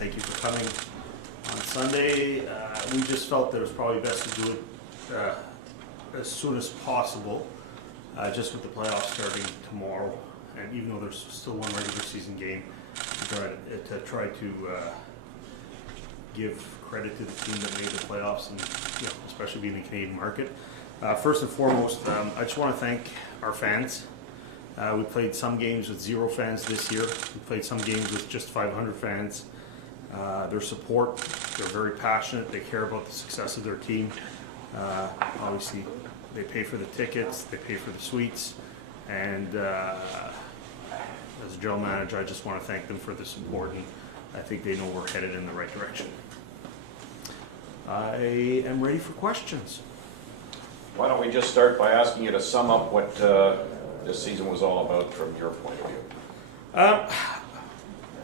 thank you for coming on Sunday. We just felt that it was probably best to do it as soon as possible, just with the playoffs starting tomorrow, and even though there's still one regular season game, to try to give credit to the team that made the playoffs, and especially being in the Canadian market. First and foremost, I just want to thank our fans. We played some games with 0 fans this year. We played some games with just 500 fans. Their support, they're very passionate. They care about the success of their team. Obviously, they pay for the tickets, they pay for the suites, and as a general manager, I just want to thank them for the support, and I think they know we're headed in the right direction. I am ready for questions. Why don't we just start by asking you to sum up what this season was all about from your point of view?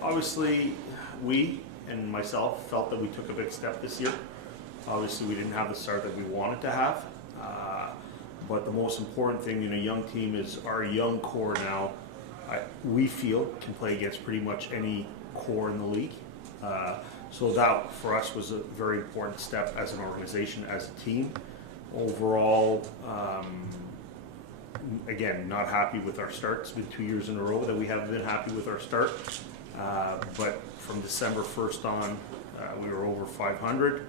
Obviously, we and myself felt that we took a big step this year. Obviously, we didn't have the start that we wanted to have, but the most important thing in a young team is our young core now, we feel, can play against pretty much any core in the league. So that, for us, was a very important step as an organization, as a team. Overall, again, not happy with our start. It's been 2 years in a row that we haven't been happy with our start. But from December 1st on, we were over 500.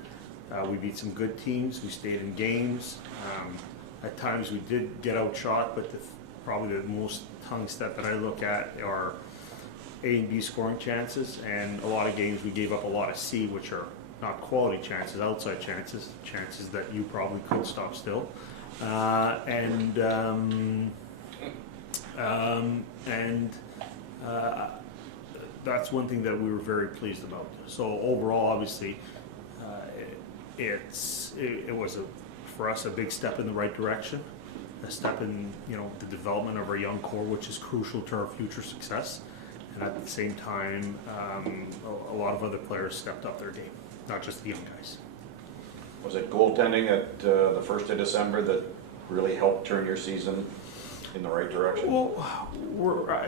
We beat some good teams. We stayed in games. At times we did get outshot, but probably the most telling step that I look at are A and B scoring chances, and a lot of games we gave up a lot of C, which are not quality chances, outside chances, chances that you probably could stop still. That's one thing that we were very pleased about. So overall, obviously, it was for us a big step in the right direction, a step in the development of our young core, which is crucial to our future success. And at the same time, a lot of other players stepped up their game, not just the young guys. Was it goaltending at the 1st of December that really helped turn your season in the right direction? Well,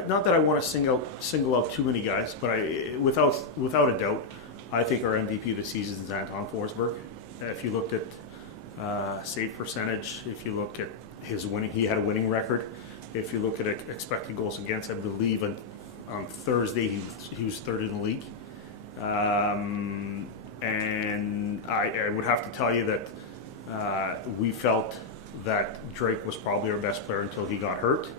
not that I want to single out too many guys, but without a doubt, I think our MVP of the season is Anton Forsberg. If you looked at save percentage, if you look at his winning, he had a winning record. If you look at expected goals against, I believe on Thursday he was 3rd in the league. And I would have to tell you that we felt that Drake was probably our best player until he got hurt.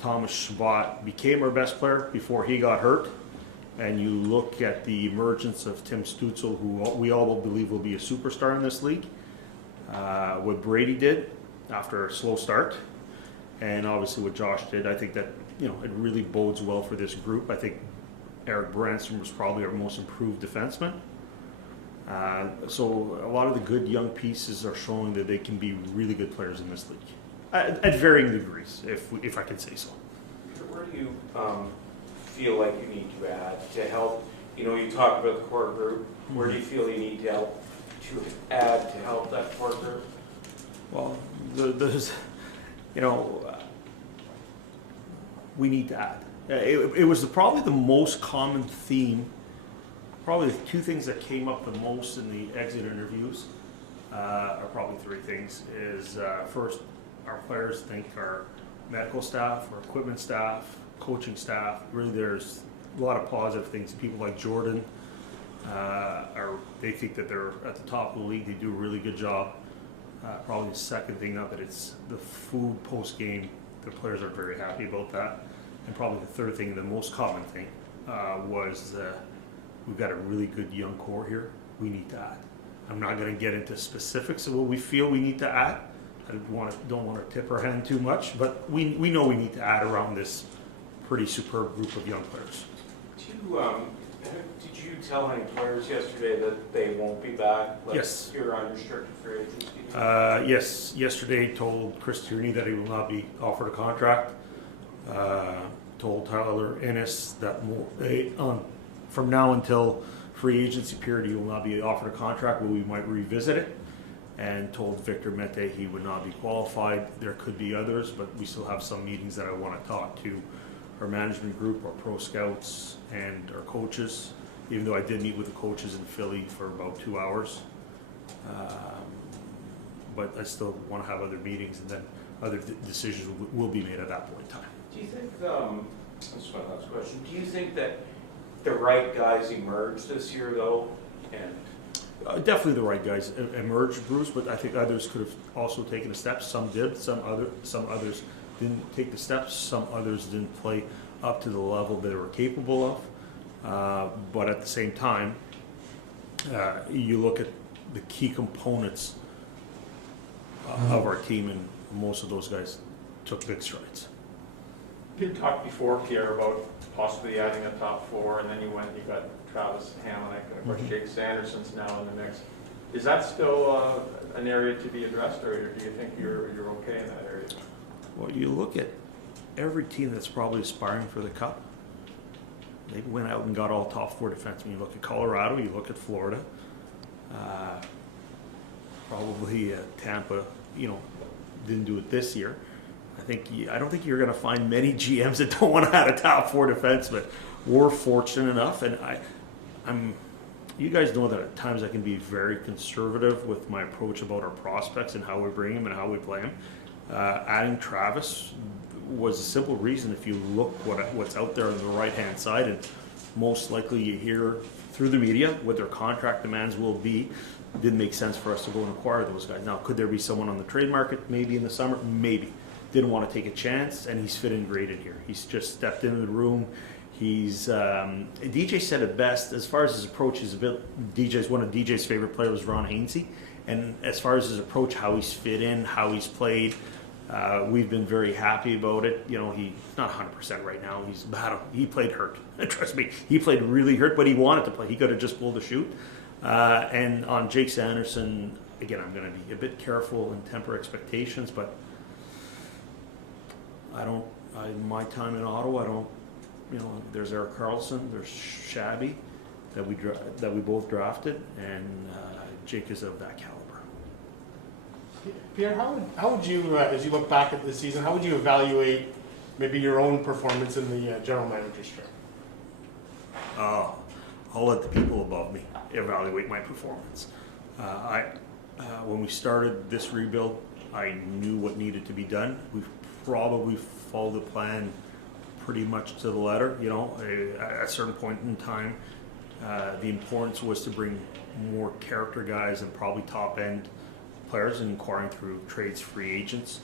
Thomas Chabot became our best player before he got hurt. And you look at the emergence of Tim Stützle, who we all believe will be a superstar in this league. What Brady did after a slow start, and obviously what Josh did, I think that it really bodes well for this group. I think Eric Branson was probably our most improved defenseman. So a lot of the good young pieces are showing that they can be really good players in this league, at varying degrees, if I can say so. Where do you feel like you need to add to help? You talk about the core group. Where do you feel you need to add to help that core group? Well, there's, we need to add. It was probably the most common theme. Probably the 2 things that came up the most in the exit interviews are probably 3 things. First, our players think our medical staff, our equipment staff, coaching staff, really there's a lot of positive things. People like Jordan, they think that they're at the top of the league. They do a really good job. Probably the second thing, now that it's the food post-game, the players are very happy about that. And probably the third thing, the most common thing, was we've got a really good young core here. We need to add. I'm not going to get into specifics of what we feel we need to add. I don't want to tip our hand too much, but we know we need to add around this pretty superb group of young players. Did you tell any players yesterday that they won't be back? Yes. You're unrestricted free agents? Yes. Yesterday told Chris Tierney that he will not be offered a contract. Told Tyler Ennis that from now until free agency period he will not be offered a contract, but we might revisit it. And told Victor Mete he would not be qualified. There could be others, but we still have some meetings that I want to talk to our management group, our pro scouts, and our coaches, even though I did meet with the coaches in Philly for about 2 hours. But I still want to have other meetings, and then other decisions will be made at that point in time. Do you think, that's my last question, do you think that the right guys emerged this year though? And Definitely the right guys emerged, Bruce, but I think others could have also taken a step. Some did, some others didn't take the steps, some others didn't play up to the level they were capable of. But at the same time, you look at the key components of our team, and most of those guys took big strides. You talked before, Pierre, about possibly adding a top four, and then you got Travis Hamonic, and of course Jake Sanderson's now in the mix. Is that still an area to be addressed, or do you think you're okay in that area? Well, you look at every team that's probably aspiring for the Cup. They went out and got all top four defensemen. You look at Colorado, you look at Florida, probably Tampa. Didn't do it this year. I don't think you're going to find many GMs that don't want to have a top four defenseman. We're fortunate enough, and you guys know that at times I can be very conservative with my approach about our prospects and how we bring them and how we play them. Adding Travis was a simple reason. If you look what's out there on the right-hand side, and most likely you hear through the media what their contract demands will be, it didn't make sense for us to go and acquire those guys. Now, could there be someone on the trade market maybe in the summer? Maybe. Didn't want to take a chance, and he's fit in great in here. He's just stepped into the room. DJ said it best as far as his approach is a bit. One of DJ's favorite players was Ron Hainsey, and as far as his approach, how he's fit in, how he's played, we've been very happy about it. He's not 100% right now. He's battle. He played hurt. Trust me, he played really hurt, but he wanted to play. He could have just pulled the shoot. And on Jake Sanderson, again, I'm going to be a bit careful and temper expectations, but my time in Ottawa, there's Eric Carlson, there's Shabby that we both drafted, and Jake is of that caliber. Pierre, how would you, as you look back at this season, how would you evaluate maybe your own performance in the general manager's chair? I'll let the people above me evaluate my performance. When we started this rebuild, I knew what needed to be done. We've probably followed the plan pretty much to the letter. At a certain point in time, the importance was to bring more character guys and probably top end players, and acquiring through trades, free agents.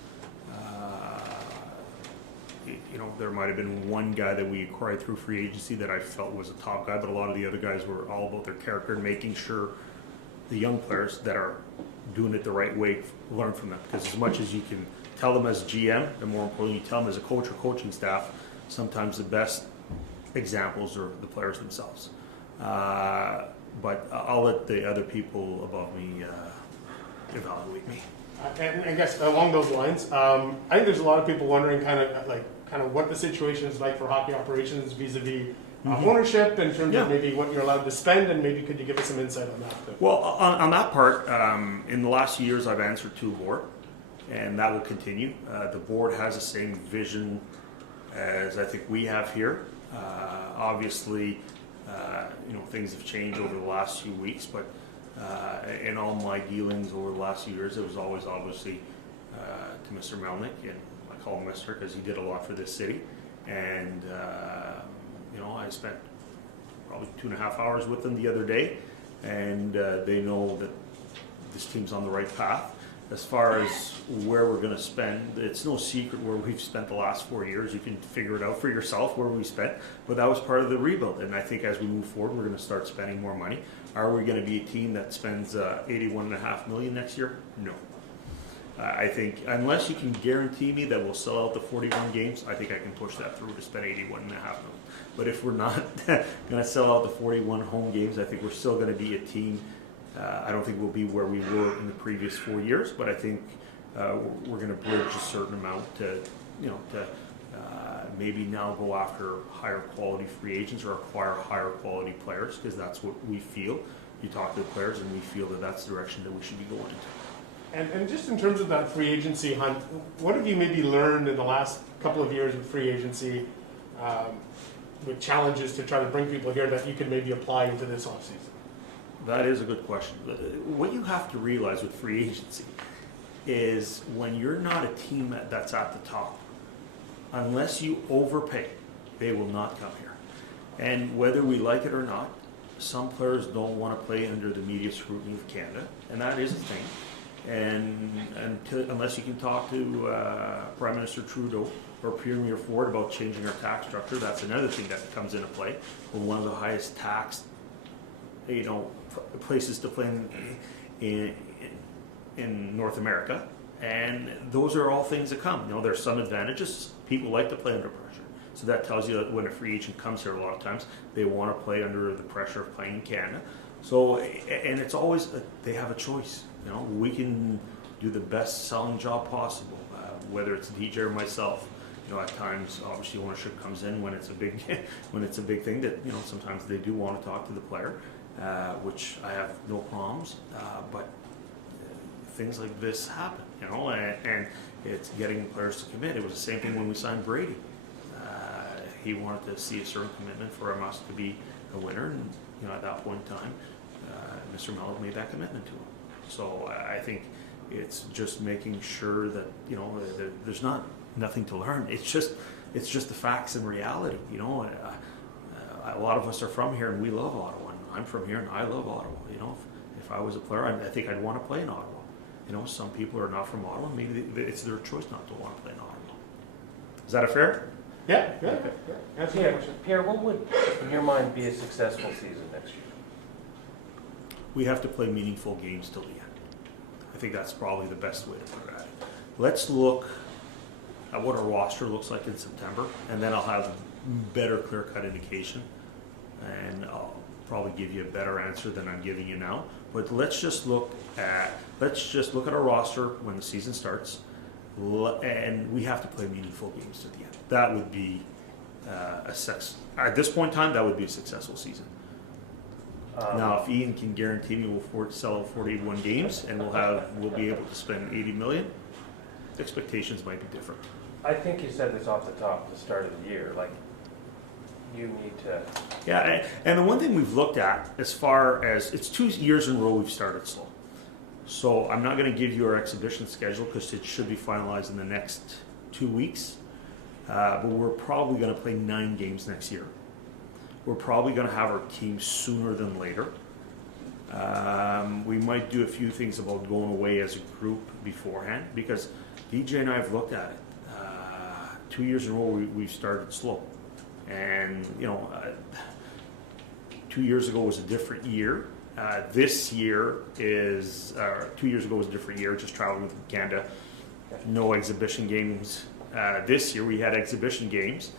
There might have been one guy that we acquired through free agency that I felt was a top guy, but a lot of the other guys were all about their character and making sure the young players that are doing it the right way learn from them. Because as much as you can tell them as GM, and more importantly, you tell them as a coach or coaching staff, sometimes the best examples are the players themselves. But I'll let the other people above me evaluate me. And I guess along those lines, I think there's a lot of people wondering kind of what the situation is like for hockey operations vis-a-vis ownership in terms of maybe what you're allowed to spend, and maybe could you give us some insight on that? Well, on that part, in the last few years I've answered to the board, and that will continue. The board has the same vision as I think we have here. Obviously, things have changed over the last few weeks, but in all my dealings over the last few years, it was always obviously to Mr. Melnick, and I call him Mr. because he did a lot for this city. And I spent probably 2.5 hours with them the other day, and they know that this team's on the right path. As far as where we're going to spend, it's no secret where we've spent the last 4 years. You can figure it out for yourself where we spent, but that was part of the rebuild. And I think as we move forward, we're going to start spending more money. Are we going to be a team that spends $81.5 million next year? No. I think unless you can guarantee me that we'll sell out the 41 games, I think I can push that through to spend $81.5 million. But if we're not going to sell out the 41 home games, I think we're still going to be a team. I don't think we'll be where we were in the previous 4 years, but I think we're going to bridge a certain amount to maybe now go after higher quality free agents or acquire higher quality players, because that's what we feel. You talk to the players, and we feel that that's the direction that we should be going into. And just in terms of that free agency hunt, what have you maybe learned in the last couple of years of free agency with challenges to try to bring people here that you can maybe apply into this offseason? That is a good question. What you have to realize with free agency is when you're not a team that's at the top, unless you overpay, they will not come here. And whether we like it or not, some players don't want to play under the media scrutiny of Canada, and that is a thing. And unless you can talk to Prime Minister Trudeau or Premier Ford about changing our tax structure, that's another thing that comes into play. We're one of the highest taxed, places to play in North America, and those are all things that come. There's some advantages. People like to play under pressure, so that tells you that when a free agent comes here, a lot of times they want to play under the pressure of playing in Canada. So, and it's always they have a choice. We can do the best selling job possible, whether it's DJ or myself. At times, obviously, ownership comes in when it's a big thing that sometimes they do want to talk to the player, which I have no problems. But things like this happen, and it's getting players to commit. It was the same thing when we signed Brady. He wanted to see a certain commitment for us to be a winner, and at that point in time, Mr. Mello made that commitment to him. So I think it's just making sure that there's nothing to learn. It's just the facts and reality. A lot of us are from here and we love Ottawa. I'm from here and I love Ottawa. If I was a player, I think I'd want to play in Ottawa. Some people are not from Ottawa. Maybe it's their choice not to want to play in Ottawa. Is that a fair? Yeah. Answer the question. Pierre, what would, in your mind, be a successful season next year? We have to play meaningful games till the end. I think that's probably the best way to put it. Let's look at what our roster looks like in September, and then I'll have a better clear-cut indication, and I'll probably give you a better answer than I'm giving you now. But let's just look at our roster when the season starts, and we have to play meaningful games to the end. That would be at this point in time, that would be a successful season. Now, if Ian can guarantee me we'll sell out 41 games and we'll be able to spend $80 million, expectations might be different. I think you said this off the top at the start of the year. Like, you need to. Yeah, and the one thing we've looked at, as far as it's 2 years in a row we've started slow. So I'm not going to give you our exhibition schedule because it should be finalized in the next 2 weeks. But we're probably going to play 9 games next year. We're probably going to have our team sooner than later. We might do a few things about going away as a group beforehand because DJ and I have looked at it. 2 years in a row we've started slow. And, 2 years ago was a different year. This year is, 2 years ago was a different year, just traveling with Canada. No exhibition games. This year we had exhibition games.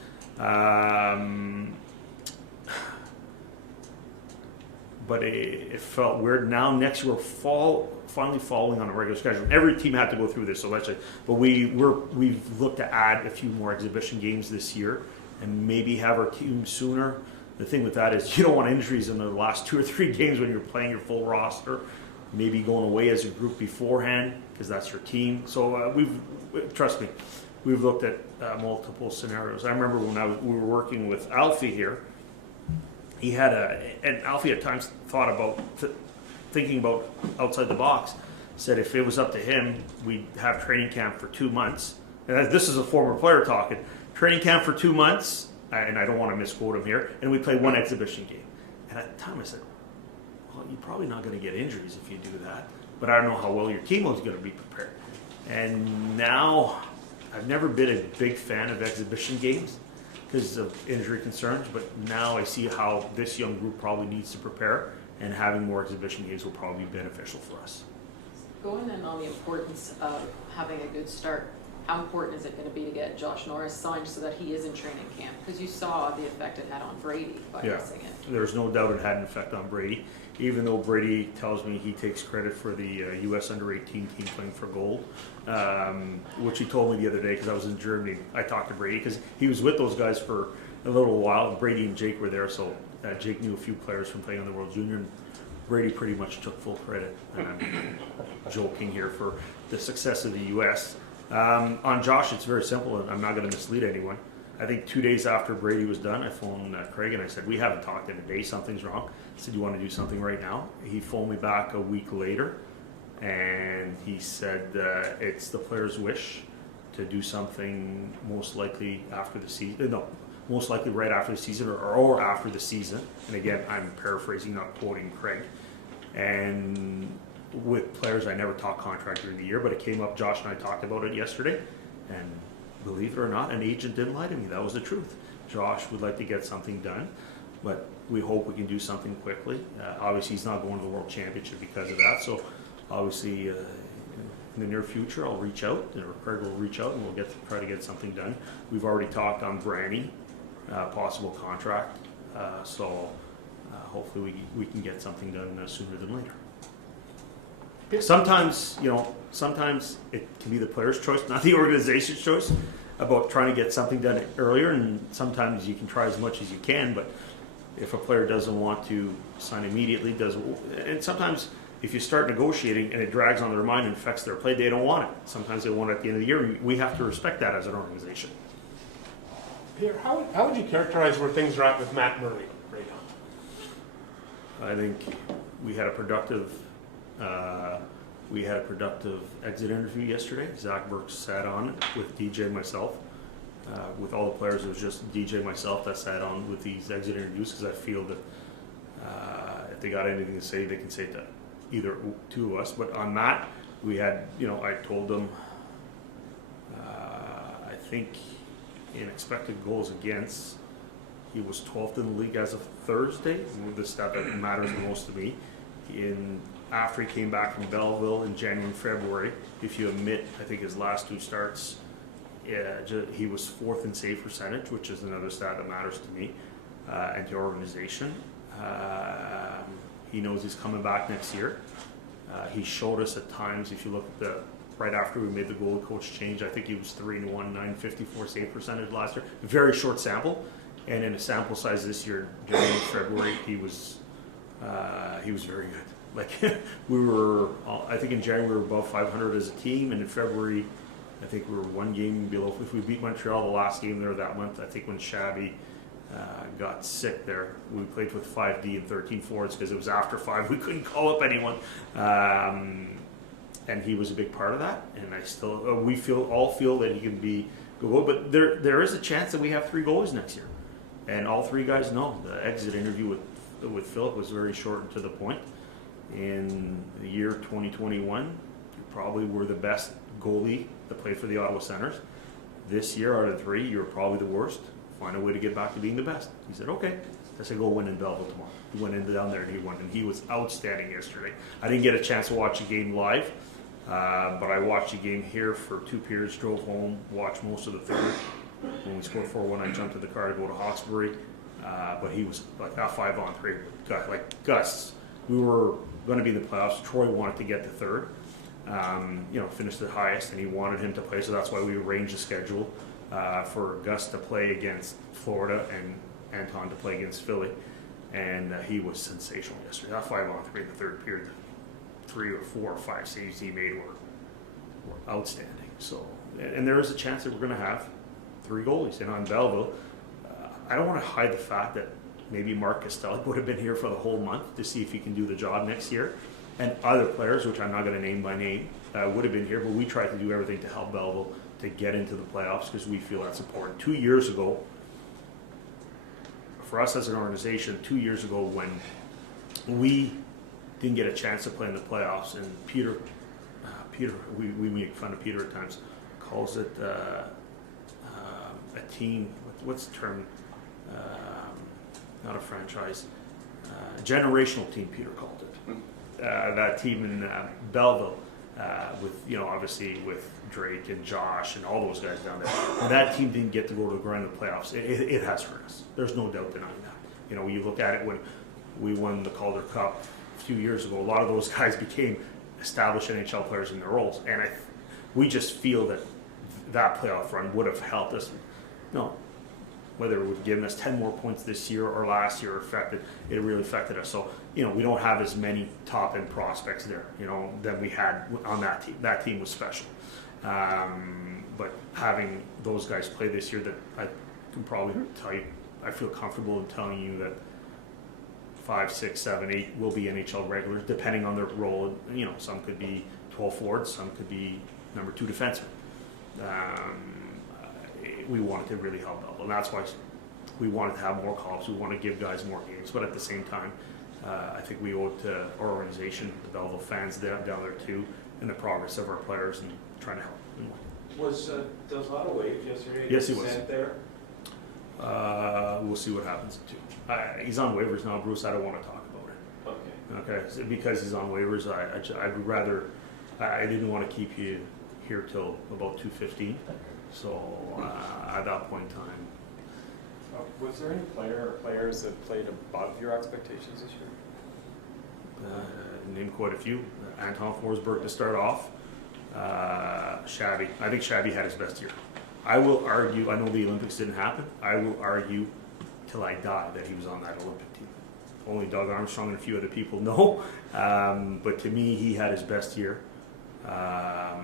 But it felt weird. Now next year we're finally following on a regular schedule. Every team had to go through this, so let's say. But we've looked to add a few more exhibition games this year, and maybe have our team sooner. The thing with that is you don't want injuries in the last 2 or 3 games when you're playing your full roster. Maybe going away as a group beforehand because that's your team. So trust me, we've looked at multiple scenarios. I remember when we were working with Alfie here. He had and Alfie at times thought about thinking about outside the box. Said if it was up to him, we'd have training camp for 2 months. And this is a former player talking. Training camp for 2 months, and I don't want to misquote him here. And we play 1 exhibition game. And at the time, I said, "Well, you're probably not going to get injuries if you do that. But I don't know how well your team is going to be prepared." And now, I've never been a big fan of exhibition games because of injury concerns, but now I see how this young group probably needs to prepare, and having more exhibition games will probably be beneficial for us. Going in on the importance of having a good start, how important is it going to be to get Josh Norris signed so that he is in training camp? Because you saw the effect it had on Brady by missing it. There's no doubt it had an effect on Brady, even though Brady tells me he takes credit for the U.S. under-18 team playing for gold, which he told me the other day because I was in Germany. I talked to Brady because he was with those guys for a little while. Brady and Jake were there, so Jake knew a few players from playing on the World Junior, and Brady pretty much took full credit. And I'm joking here for the success of the U.S. On Josh, it's very simple, and I'm not going to mislead anyone. I think 2 days after Brady was done, I phoned Craig and I said, we haven't talked in a day, something's wrong. I said, you want to do something right now? He phoned me back a week later and he said it's the player's wish to do something most likely after the season. No, most likely right after the season or after the season. And again, I'm paraphrasing, not quoting Craig. And with players, I never talk contract during the year, but it came up. Josh and I talked about it yesterday, and believe it or not, an agent didn't lie to me. That was the truth. Josh would like to get something done, but we hope we can do something quickly. Obviously, he's not going to the World Championship because of that. So, obviously, in the near future, I'll reach out, or Craig will reach out, and we'll try to get something done. We've already talked on Brandy, possible contract. So, hopefully, we can get something done sooner than later. Sometimes, sometimes it can be the player's choice, not the organization's choice, about trying to get something done earlier, and sometimes you can try as much as you can, but if a player doesn't want to sign immediately, and sometimes if you start negotiating and it drags on their mind and affects their play, they don't want it. Sometimes they want it at the end of the year. We have to respect that as an organization. Pierre, how would you characterize where things are at with Matt Murray right now? I think we had a productive exit interview yesterday. Zach Burke sat on it with DJ and myself. With all the players, it was just DJ and myself that sat on with these exit interviews because I feel that if they got anything to say, they can say it to either two of us. But on Matt, we had, I told them, I think in expected goals against, he was 12th in the league as of Thursday. The stat that matters the most to me. After he came back from Belleville in January and February, if you omit, I think his last two starts, he was 4th in save percentage, which is another stat that matters to me and to our organization. He knows he's coming back next year. He showed us at times, if you look at right after we made the goalie coach change, I think he was 3-1, 954 save percentage last year. Very short sample, and in a sample size this year, January and February, he was very good. Like I think in January we were above 500 as a team, and in February, I think we were one game below. If we beat Montreal the last game there that month, I think when Shabby got sick there, we played with 5D and 13 forwards because it was after 5. We couldn't call up anyone, and he was a big part of that. And I still, we all feel that he can be good, but there is a chance that we have 3 goalies next year, and all 3 guys know. The exit interview with Philip was very short and to the point. In the year 2021, you probably were the best goalie that played for the Ottawa Senators. This year, out of 3, you're probably the worst. Find a way to get back to being the best. He said, okay. I said, go win in Belleville tomorrow. He went down there and he won, and he was outstanding yesterday. I didn't get a chance to watch the game live, but I watched the game here for 2 periods, drove home, watched most of the third. When we scored 4-1, I jumped in the car to go to Hawkesbury, but he was like that 5-on-3 guy, like Gus. We were going to be in the playoffs. Troy wanted to get the third, finished the highest, and he wanted him to play, so that's why we arranged the schedule for Gus to play against Florida and Anton to play against Philly, and he was sensational yesterday. That 5-on-3 in the third period, 3 or 4 or 5 saves he made were outstanding. So, and there is a chance that we're going to have 3 goalies, and on Belleville, I don't want to hide the fact that maybe Mark Costelli would have been here for the whole month to see if he can do the job next year. And other players, which I'm not going to name by name, would have been here, but we tried to do everything to help Belleville to get into the playoffs because we feel that's important. 2 years ago, for us as an organization, 2 years ago when we didn't get a chance to play in the playoffs, and Peter, we make fun of Peter at times, calls it a team, what's the term? Not a franchise, generational team, Peter called it. That team in Belleville, with obviously with Drake and Josh and all those guys down there. And that team didn't get to go to the grind of the playoffs. It has hurt us. There's no doubt denying that. You look at it when we won the Calder Cup a few years ago. A lot of those guys became established NHL players in their roles, and we just feel that playoff run would have helped us. Whether it would have given us 10 more points this year or last year it really affected us. So, we don't have as many top-end prospects there, than we had on that team. That team was special. But having those guys play this year that can probably tell you, I feel comfortable in telling you that 5, 6, 7, 8 will be NHL regulars, depending on their role. You know, some could be 12 forwards, some could be number 2 defensemen. We wanted to really help out, and that's why we wanted to have more calls. We want to give guys more games, but at the same time, I think we owe it to our organization, the Belleville fans down there too, and the progress of our players and trying to help. Was Delgado waived yesterday? Yes, he was. Sent there? We'll see what happens too. He's on waivers now, Bruce. I don't want to talk about it. Okay. Okay, so because he's on waivers, I would rather. I didn't want to keep you here till about 2:15. So at that point in time, Was there any player or players that played above your expectations this year? named quite a few. Anton Forsberg to start off. Shabby. I think Shabby had his best year. I will argue. I know the Olympics didn't happen. I will argue till I die that he was on that Olympic team. Only Doug Armstrong and a few other people know. But to me, he had his best year. I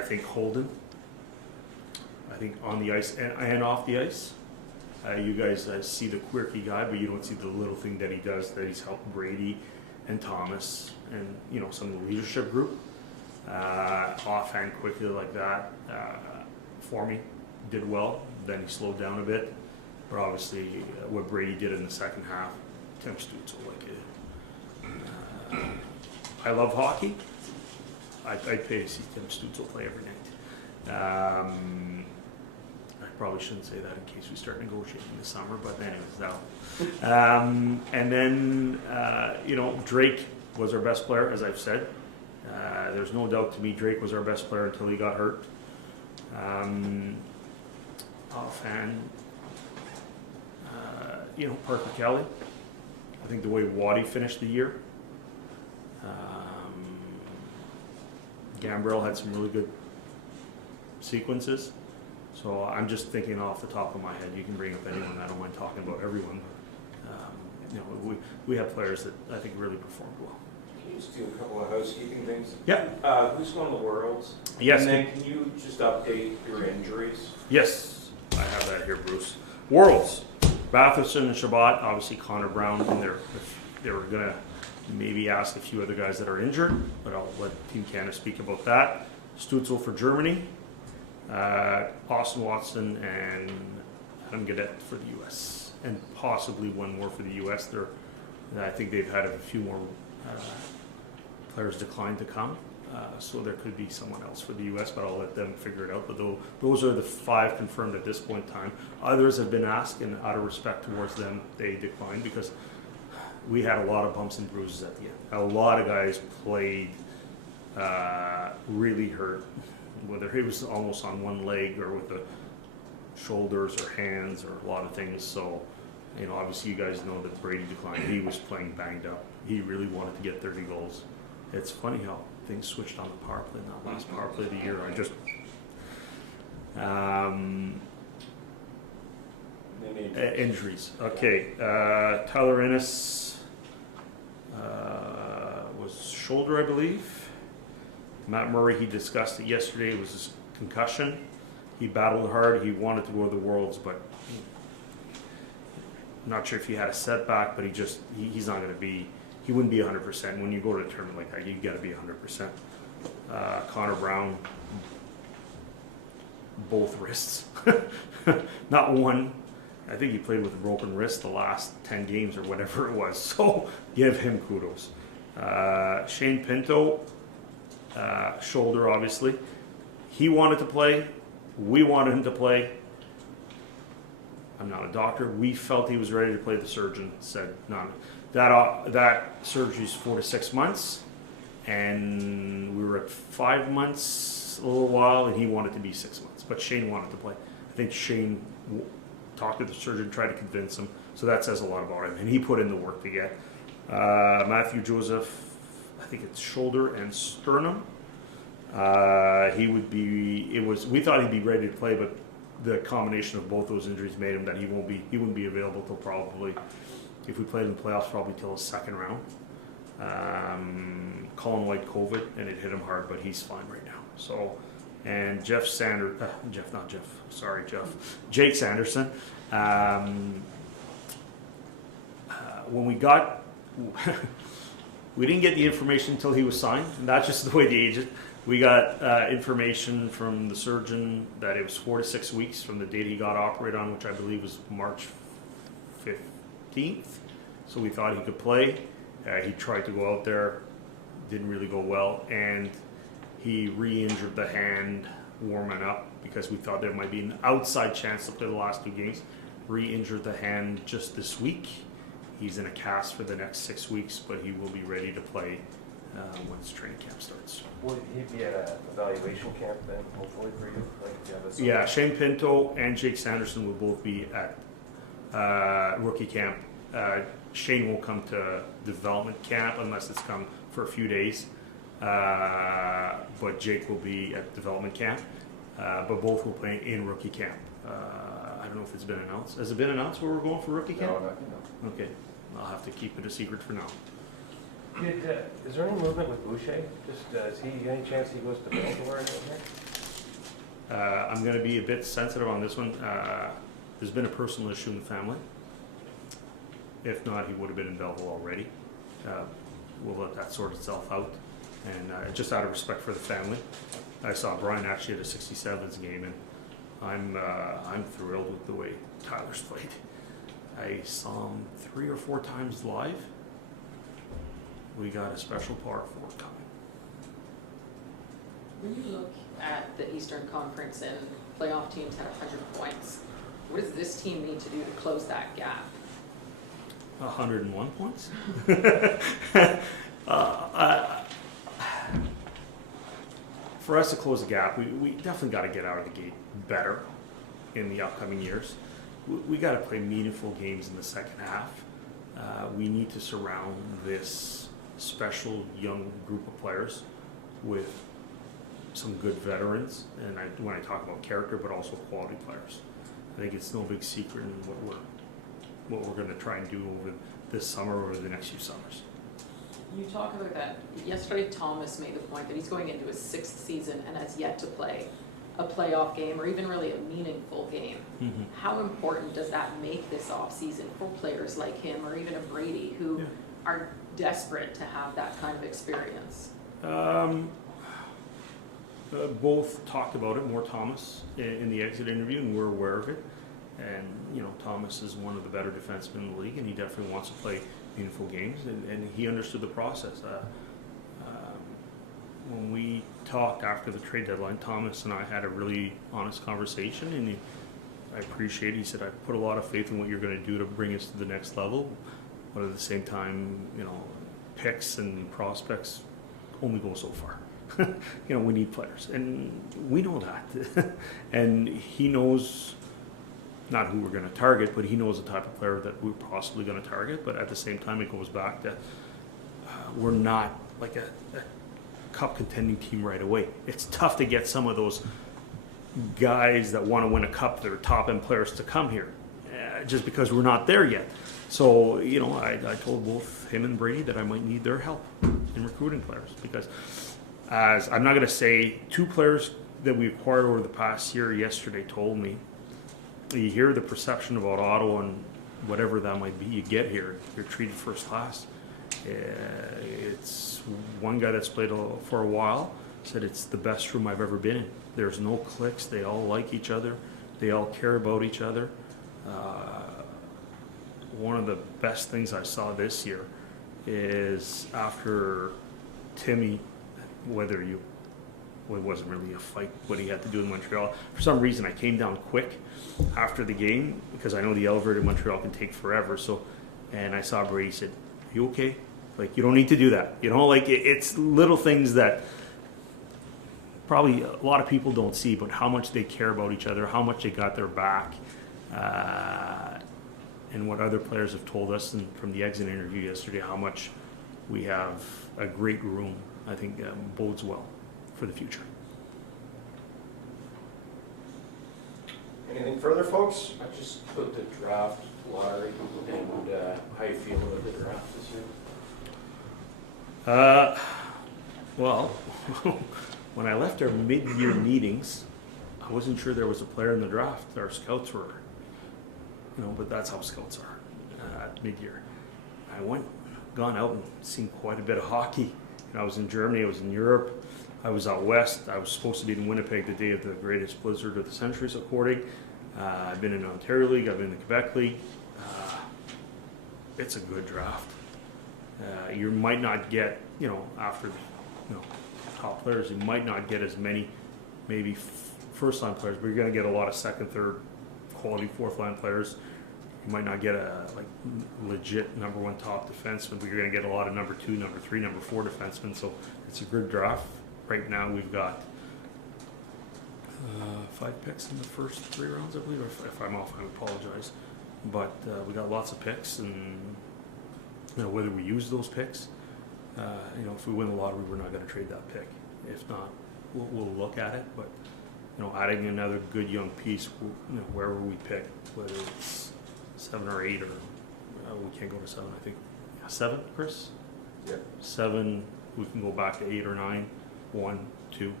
think Holden. I think on the ice and off the ice. You guys see the quirky guy, but you don't see the little thing that he does, that he's helped Brady and Thomas and, you know, some of the leadership group. Offhand quickly like that for me, did well. Then he slowed down a bit. But obviously what Brady did in the second half, Tim Stutzel, I love hockey. I'd pay to see Tim Stutzel play every night. I probably shouldn't say that in case we start negotiating this summer, but anyways, that. And then, you know, Drake was our best player, as I've said. There's no doubt to me Drake was our best player until he got hurt. Offhand, you know, Parker Kelly. I think the way Waddy finished the year. Gambrell had some really good sequences. So I'm just thinking off the top of my head. You can bring up anyone. I don't mind talking about everyone. You know, we have players that I think really performed well. Can you just do a couple of housekeeping things? Yeah. Who's going to the Worlds? Yes. And then can you just update your injuries? Yes, I have that here, Bruce. Worlds. Batherson and Shabbat, obviously Connor Brown, and they were going to maybe ask a few other guys that are injured, but I'll let Team Canada speak about that. Stutzel for Germany, Austin Watson and Adam Gaudette for the U.S. and possibly one more for the U.S. I think they've had a few more players decline to come, so there could be someone else for the U.S., but I'll let them figure it out. But those are the 5 confirmed at this point in time. Others have been asked, and out of respect towards them, they declined because we had a lot of bumps and bruises at the end. A lot of guys played really hurt, whether it was almost on one leg or with the shoulders or hands or a lot of things. So, you know, obviously you guys know that Brady declined. He was playing banged up. He really wanted to get 30 goals. It's funny how things switched on the power play in that last power play of the year. Injuries. Okay, Tyler Ennis was shoulder, I believe. Matt Murray, he discussed it yesterday. It was his concussion. He battled hard. He wanted to go to the Worlds, but I'm not sure if he had a setback. But he's not going to be. He wouldn't be 100%. When you go to a tournament like that, you got to be 100%. Connor Brown, both wrists, not one. I think he played with a broken wrist the last 10 games or whatever it was. So give him kudos. Shane Pinto, shoulder obviously. He wanted to play. We wanted him to play. I'm not a doctor. We felt he was ready to play. The surgeon said no. That surgery is 4 to 6 months, and we were at 5 months a little while, and he wanted to be 6 months. But Shane wanted to play. I think Shane talked to the surgeon, tried to convince him. So that says a lot about him, and he put in the work to get. Matthew Joseph, I think it's shoulder and sternum. He would be. We thought he'd be ready to play, but the combination of both those injuries made him that he wouldn't be available till probably, if we played in the playoffs, probably till the second round. Colin White COVID, and it hit him hard, but he's fine right now. So and Jake Sanderson. When we got, we didn't get the information until he was signed, and that's just the way the agent. We got information from the surgeon that it was 4 to 6 weeks from the date he got operated on, which I believe was March 15th. So we thought he could play. He tried to go out there, didn't really go well, and he re-injured the hand warming up because we thought there might be an outside chance to play the last 2 games. Re-injured the hand just this week. He's in a cast for the next 6 weeks, but he will be ready to play once training camp starts. Will he be at an evaluation camp then, hopefully for you? Like, if you have a Yeah, Shane Pinto and Jake Sanderson will both be at rookie camp. Shane won't come to development camp unless it's come for a few days. But Jake will be at development camp. But both will play in rookie camp. I don't know if it's been announced. Has it been announced where we're going for rookie camp? No. Okay, I'll have to keep it a secret for now. Is there any movement with Boucher? Is he any chance he goes to Vancouver or anything here? I'm going to be a bit sensitive on this one. There's been a personal issue in the family. If not, he would have been in Belleville already. We'll let that sort itself out. And just out of respect for the family, I saw Brian actually at a 67s game, and I'm thrilled with the way Tyler's played. I saw him 3 or 4 times live. We got a special part for coming. When you look at the Eastern Conference and playoff teams have 100 points, what does this team need to do to close that gap? 101 points? For us to close the gap, we definitely got to get out of the gate better in the upcoming years. We got to play meaningful games in the second half. We need to surround this special young group of players with some good veterans, and when I talk about character, but also quality players. I think it's no big secret in what we're going to try and do over this summer, over the next few summers. You talk about that. Yesterday, Thomas made the point that he's going into his 6th season and has yet to play a playoff game or even really a meaningful game. Mm-hmm. How important does that make this offseason for players like him or even a Brady who are desperate to have that kind of experience? Both talked about it, more Thomas in the exit interview, and we're aware of it. And, Thomas is one of the better defensemen in the league, and he definitely wants to play meaningful games, and he understood the process. When we talked after the trade deadline, Thomas and I had a really honest conversation, and I appreciate it. He said, I put a lot of faith in what you're going to do to bring us to the next level, but at the same time, picks and prospects only go so far. We need players, and we know that. And he knows not who we're going to target, but he knows the type of player that we're possibly going to target. But at the same time, it goes back that we're not like a cup contending team right away. It's tough to get some of those guys that want to win a cup, that are top end players, to come here, just because we're not there yet. So, I told both him and Brady that I might need their help in recruiting players, because as I'm not going to say, 2 players that we acquired over the past year yesterday told me, you hear the perception about Ottawa and whatever that might be, you get here, you're treated first class. It's one guy that's played for a while said it's the best room I've ever been in. There's no cliques, they all like each other, they all care about each other. One of the best things I saw this year is after Timmy, it wasn't really a fight what he had to do in Montreal. For some reason, I came down quick after the game because I know the elevator in Montreal can take forever. And I saw Brady said, "You okay? Like, you don't need to do that." It's little things that probably a lot of people don't see, but how much they care about each other, how much they got their back, and what other players have told us, and from the exit interview yesterday, how much we have a great room. I think bodes well for the future. Anything further, folks? I just put the draft lottery and how you feel about the draft this year? Well, When I left our mid-year meetings, I wasn't sure there was a player in the draft. Our scouts were, but that's how scouts are at mid-year. Gone out and seen quite a bit of hockey. I was in Germany, I was in Europe, I was out west. I was supposed to be in Winnipeg the day of the greatest blizzard of the century, according. I've been in the Ontario League, I've been in the Quebec League. It's a good draft. You might not get, after top players, you might not get as many, maybe first-line players, but you're going to get a lot of second, third, quality fourth-line players. You might not get a legit number one top defenseman, but you're going to get a lot of number two, number three, number four defensemen. So it's a good draft. Right now we've got 5 picks in the first 3 rounds, I believe. If I'm off, I apologize. But we got lots of picks, and whether we use those picks, if we win the lottery, we're not going to trade that pick. If not, we'll look at it. But adding another good young piece, wherever we pick, whether it's 7 or 8, or we can't go to 7. I think 7, Chris. Yeah. 7. We can go back to 8 or 9. 1, 2.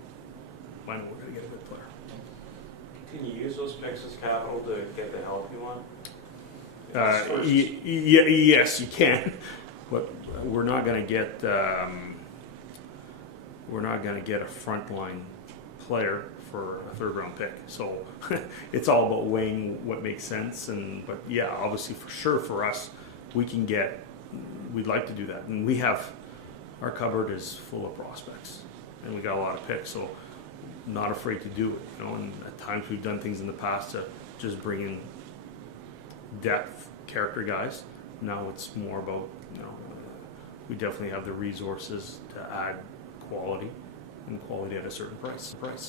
I know we're going to get a good player. Can you use those picks as capital to get the help you want? Yes, you can, but we're not going to get a frontline player for a 3rd round pick. So it's all about weighing what makes sense. But yeah, obviously for sure for us, we'd like to do that, and our cupboard is full of prospects, and we got a lot of picks. So not afraid to do it. And at times we've done things in the past to just bring in depth character guys. Now it's more about, we definitely have the resources to add quality, and quality at a certain price.